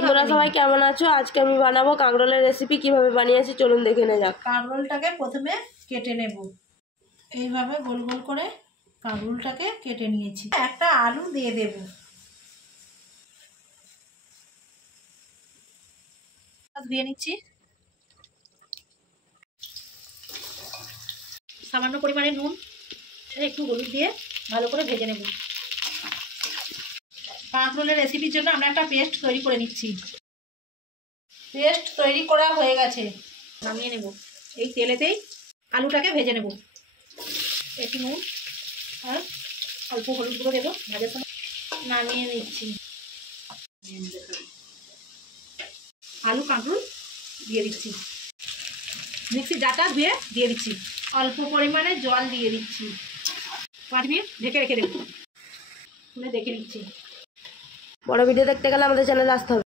বন্ধুরা সবাই কেমন আছো? আজকে আমি বানাবো কাঁকরোলের রেসিপি। কিভাবে বানিয়েছি চলুন দেখে নেওয়া যাক। কাঁকরোলটাকে প্রথমে কেটে নেব, এইভাবে গোল গোল করে কাঁকরোলটাকে কেটে নিয়েছি। একটা আলু দিয়ে দেব, ধুয়ে নিচ্ছি। সামান্য পরিমাণে নুন, একটু হলুদ দিয়ে ভালো করে ভেজে নেব। কাঁকরোলের রেসিপির জন্য আমরা একটা পেস্ট তৈরি করে নিচ্ছি। পেস্ট তৈরি করা হয়ে গেছে, নামিয়ে নেব। এই তেলেতেই আলুটাকে ভেজে নেব। একটু নুন আর অল্প হলুদ গুঁড়ো দেবো, ভাজার সময় নামিয়ে নিচ্ছি। আলু কাঁকরোল দিয়ে দিচ্ছি, মিক্সি জারটা ধুয়ে দিয়ে দিচ্ছি। অল্প পরিমাণে জল দিয়ে দিচ্ছি। 5 মিনিট ঢেকে রেখে দেবো, দেখে নিচ্ছি। বড় ভিডিও দেখতে গেলে আমাদের চ্যানেলে আসতে হবে।